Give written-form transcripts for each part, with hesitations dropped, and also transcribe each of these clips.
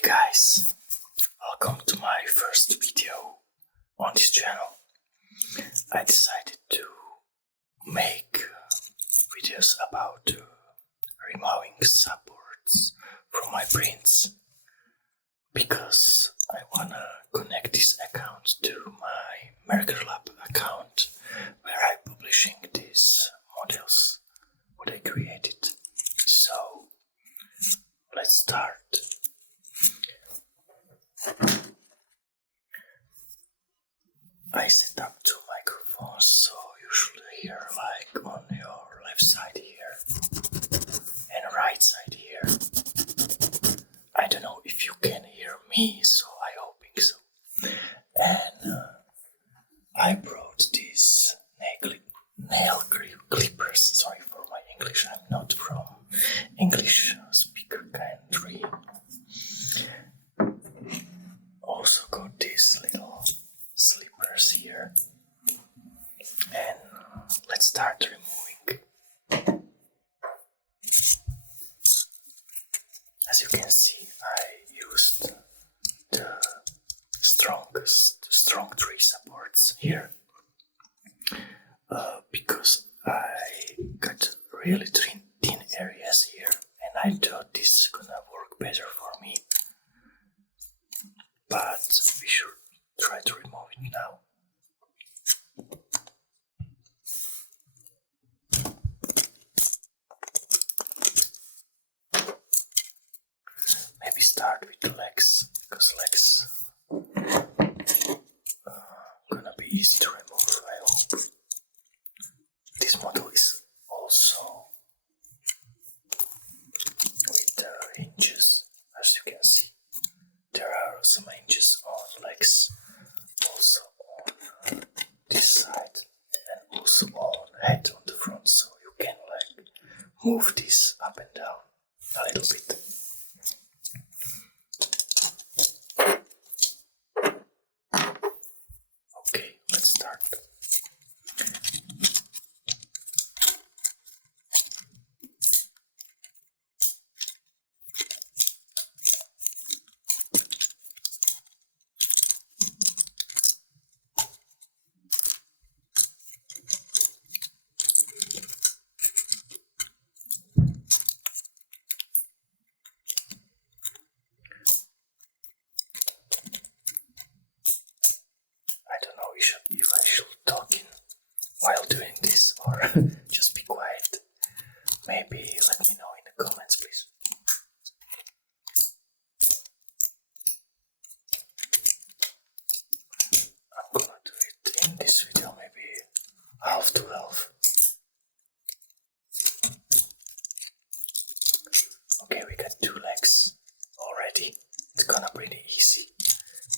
Hey guys, welcome to my first video on this channel. I decided to make videos about removing supports from my prints because I wanna connect this account to my Mercury Lab account where I'm publishing these models what I created. So let's start. I set up two microphones, so you should hear like on your left side here and right side here. I don't know if you can hear me, so I hoping so. And I brought these nail clippers. Sorry for my English, I'm not from English speaker country. Also got these little slippers here, and let's start removing. As you can see, I used the strong tree supports here because I got really thin areas here, and I thought this is gonna work better for me. But we should try to remove it now. Maybe start with the legs, because legs gonna be easy to remove, I hope. This model is also with the hinges, as you can see. There are some hinges on legs, also on this side, and also on head on the front, so you can like move this up and down a little bit. Okay, let's start. I don't know if I should talk in while doing this or just be quiet. Maybe let me know in the comments, please. I'm gonna do it in this video, maybe half to half. Okay, we got two legs already. It's gonna be pretty easy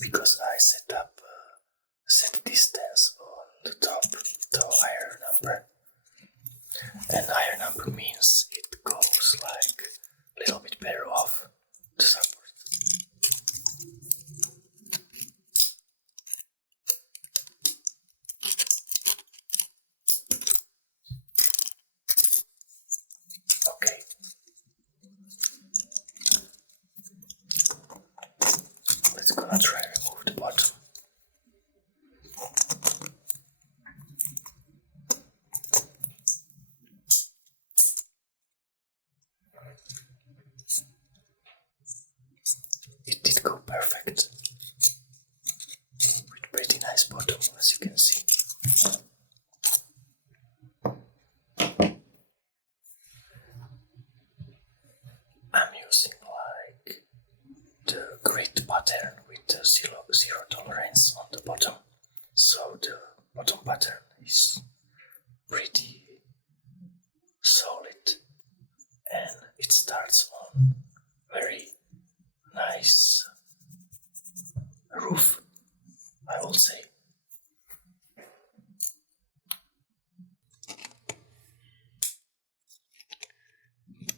because I set distance on the top, the higher number. And higher number means it goes like a little bit better off the support. Okay. Let's gonna try remove the bottom. It did go perfect. With pretty nice bottom, as you can see. I'm using like the grid pattern with the zero tolerance on the bottom. So the bottom pattern is pretty solid and it starts on very nice roof, I will say.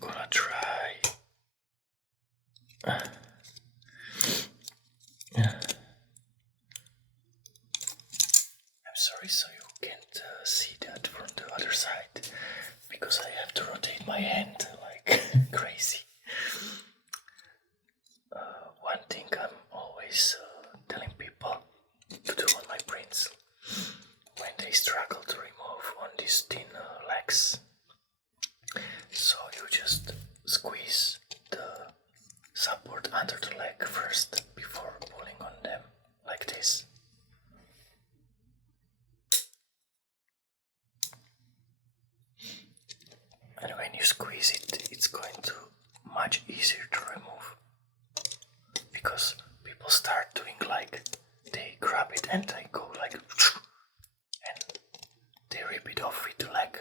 Gonna try. I'm sorry, so you can't see that from the other side because I have to rotate my hand like crazy. One under the leg first before pulling on them like this. And when you squeeze it, it's going to much easier to remove, because people start doing like they grab it and they go like and they rip it off with the leg.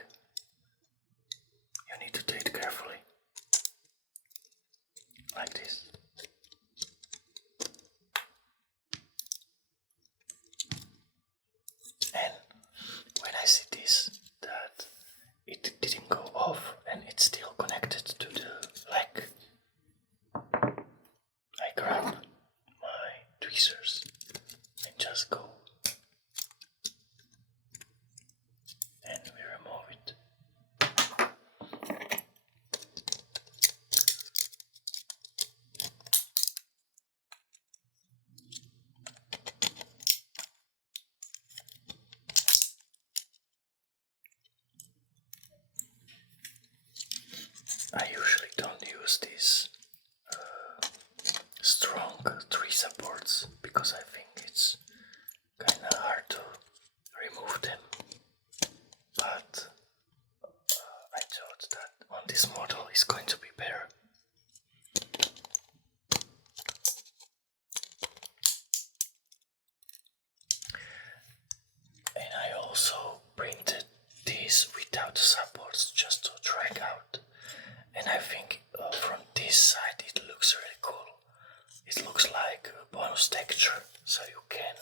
You need to do it carefully, like this. And when I see this, that it didn't go off and it's still connected to the leg, I grab my tweezers and just go and we remove it. I usually don't use these strong tree supports because I think it's kinda hard to remove them, but I thought that on this model is going to be better. And I also printed these without the supports just to try it out. And I think from this side it looks really cool. It looks like a bonus texture, so you can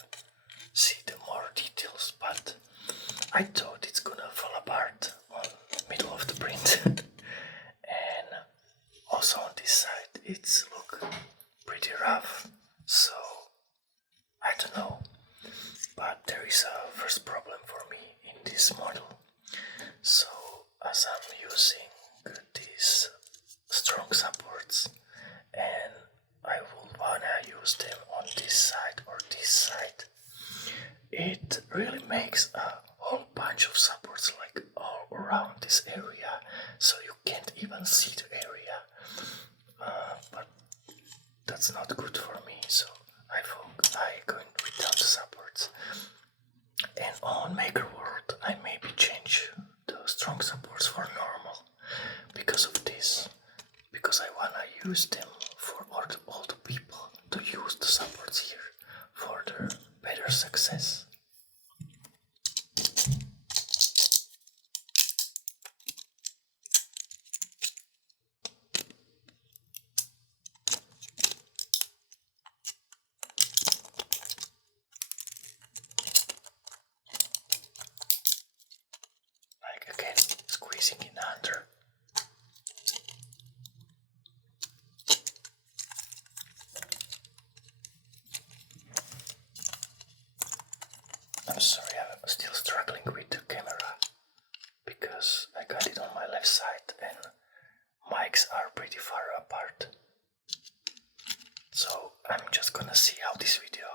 see the more details, but I thought it's gonna fall apart on the middle of the print. And also on this side it's look pretty rough, so I don't know. But there is a first problem for me in this model. So as I'm using these strong supports and I will wanna use them on this side or this side, it really makes a whole bunch of supports like all around this area, so you can't even see the area. But that's not good for me, so I thought I going without the supports. And on Maker World I maybe change the strong supports for normal because of this, because I wanna use them for all the people to use the supports here for their better success. Like again, squeezing it under. I'm sorry, I'm still struggling with the camera because I got it on my left side and mics are pretty far apart. So I'm just gonna see how this video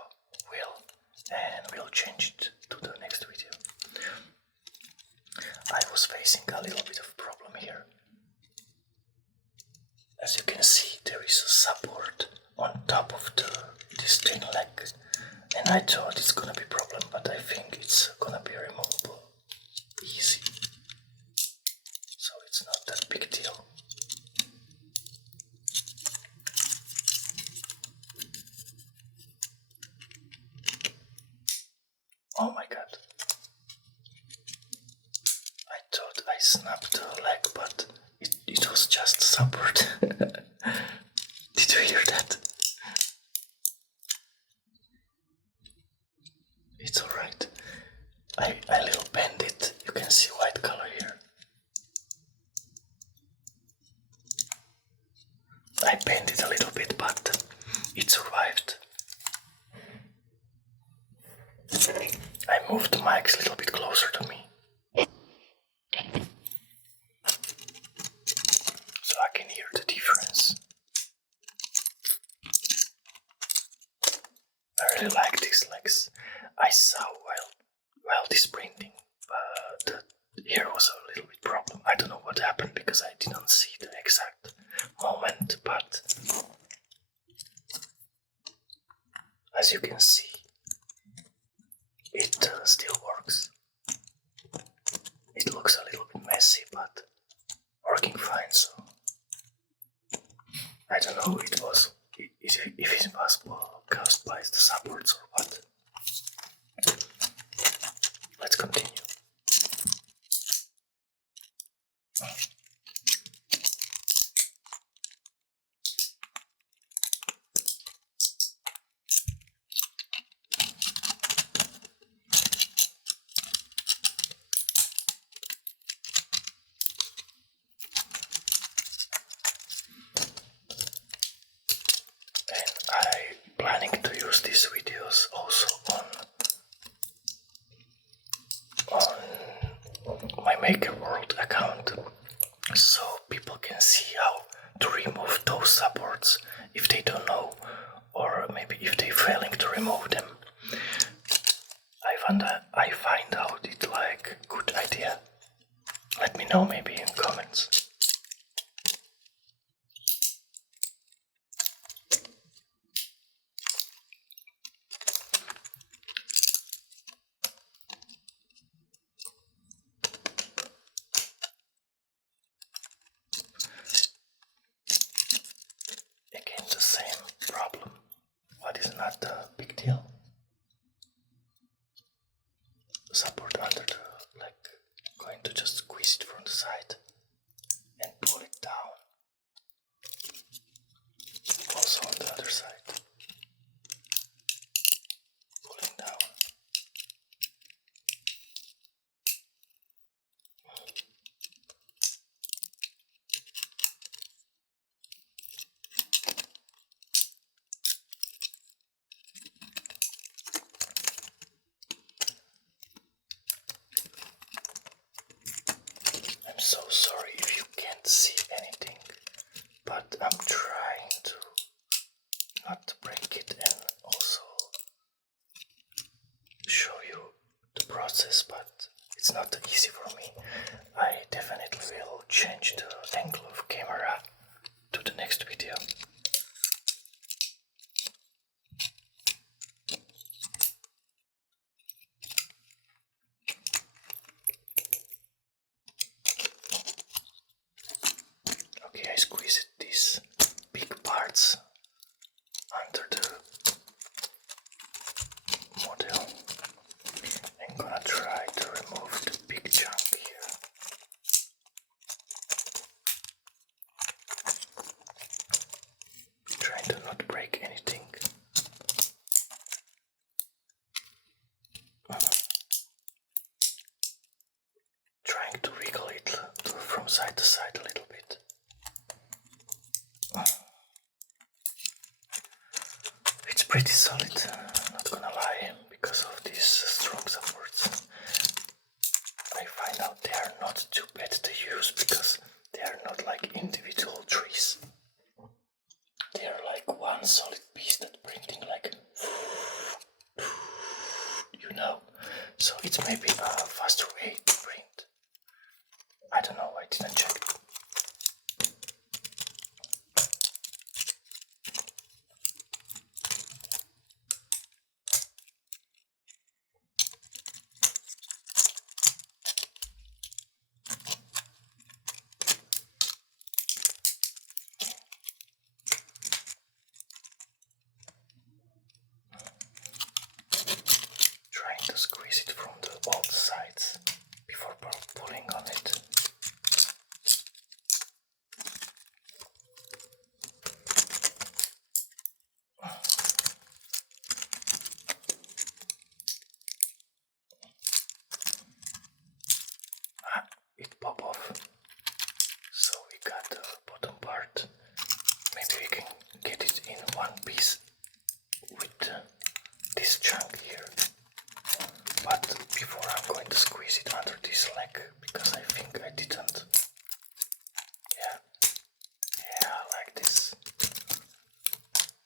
will, and we'll change it to the next video. I was facing a little bit of problem here. As you can see, there is a support on top of this thin leg, and I thought it's gonna be a problem, but I think it's gonna be removable easy, so it's not that big deal. Oh my god, I thought I snapped the leg, but it was just support. Did you hear that? It's alright. I little bend it. You can see white color here. I bent it a little bit, but it survived. I moved the mics a little bit closer to me, so I can hear the difference. I really like these legs. I saw while this printing, but here was a little bit problem. I don't know what happened because I didn't see the exact moment, but as you can see, it still works. It looks a little bit messy, but working fine, so I don't know if it was caused by the supports or what. Let's continue. I'm planning to use these videos also on my Maker World account, so people can see how to remove those supports if they don't know, or maybe if they're failing to remove them. I find out it like good idea. Let me know maybe in comments. Again, the same problem. What is not a big deal? Support under the leg. Going to just squeeze it from the side and pull it down. Also on the other side. Pulling down. I'm so sorry if you can't see anything, but I'm trying to not break it and also show you the process, but it's not easy for me. I definitely will change the angle of camera to the next video. Okay, I squeezed these big parts under the model. I'm gonna try to remove the big chunk here. Trying to not break anything. Trying to wiggle it from side to side a little bit. It's pretty solid, not gonna lie, because of these strong supports. I find out they are not too bad to use because they are not like individual trees. They are like one solid piece that printing like, you know. So it's maybe a faster way to print. I don't know, I didn't check. Trying to squeeze it from the both sides before pulling on it. It pop off. So we got the bottom part. Maybe we can get it in one piece with this chunk here. But before I'm going to squeeze it under this leg because I think I didn't. Yeah, like this.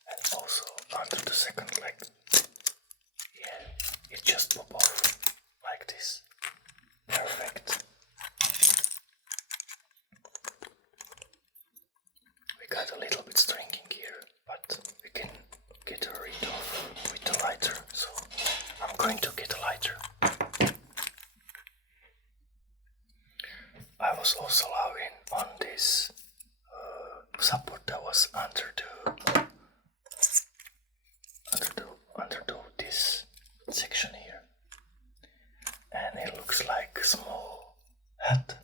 And also under the second leg. Yeah, it just pop off like this. Perfect. We got a little bit stringing here, but we can get rid of with the going to get lighter. I was also allowing on this support that was under this section here, and it looks like a small hat.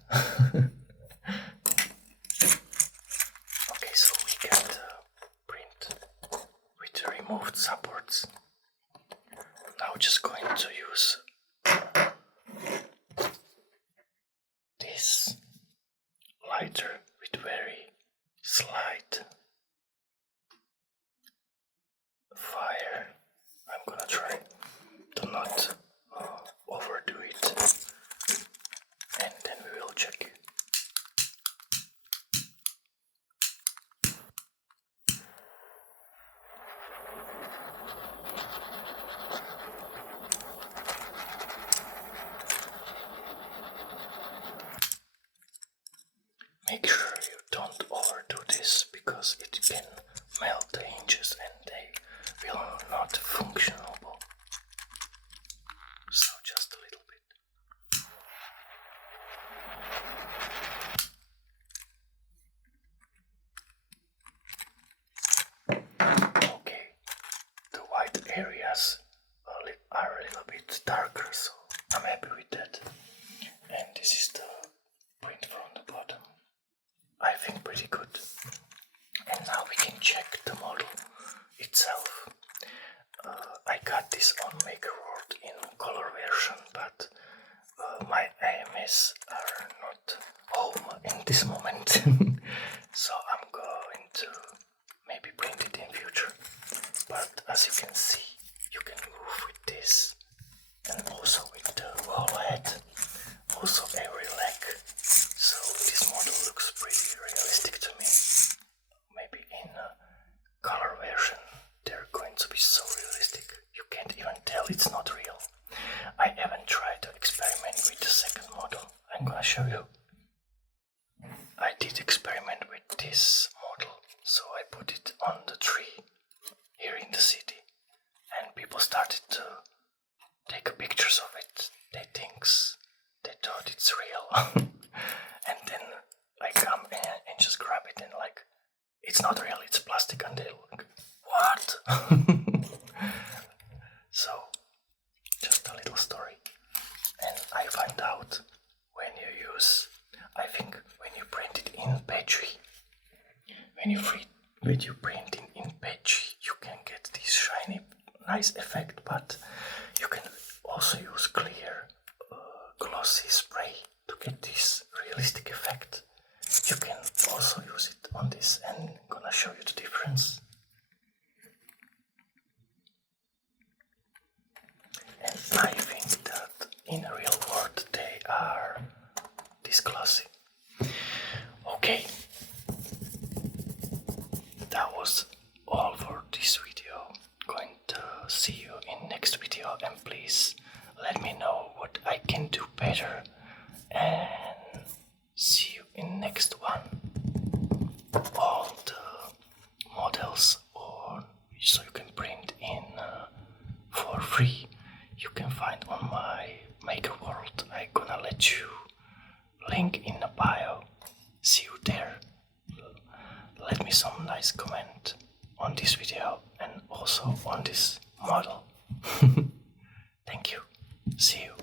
Okay, so we can print with the removed supports. Now just going to use this lighter with very slight fire. I'm gonna try to not overdo it, and then we will check. Make sure you don't overdo this because it can melt the hinges and they will not functionable. So just a little bit. Okay, the white areas are a little bit darker, so I'm happy with that. And this is the print from the bottom. I think pretty good. And now we can check the model itself. I got this on MakerWorld in color version, but my AMS are not home in this moment. So I'm going to maybe print it in future. But as you can see, you can move with this and also with the whole head, also every leg. So this model looks pretty realistic to me. Maybe in a color version they're going to be so realistic you can't even tell it's not real. I haven't tried to experiment with the second model. I'm gonna show you. I did experiment with this model, so I put it on the tree here in the city, and people started to take pictures of it. They thought it's real. And then I come and just grab it and like, it's not real, it's plastic, and they look, what? So, just a little story. And I find out when you use, I think when you print it in Petri, when you print it in Petri, you can get this shiny, nice effect, but you can also use clear, glossy spray to get this realistic effect. You can also use it on this, and I'm gonna show you the difference. And I think that in the real world they are this glossy. Okay, that was all for this video. Going to see you in next video, and please let me know what I can do better, and see you in next one. All the models, or so you can print in for free, you can find on my MakerWorld. I'm gonna let you link in the bio. See you there. Let me some nice comment on this video and also on this model. Thank you. See you.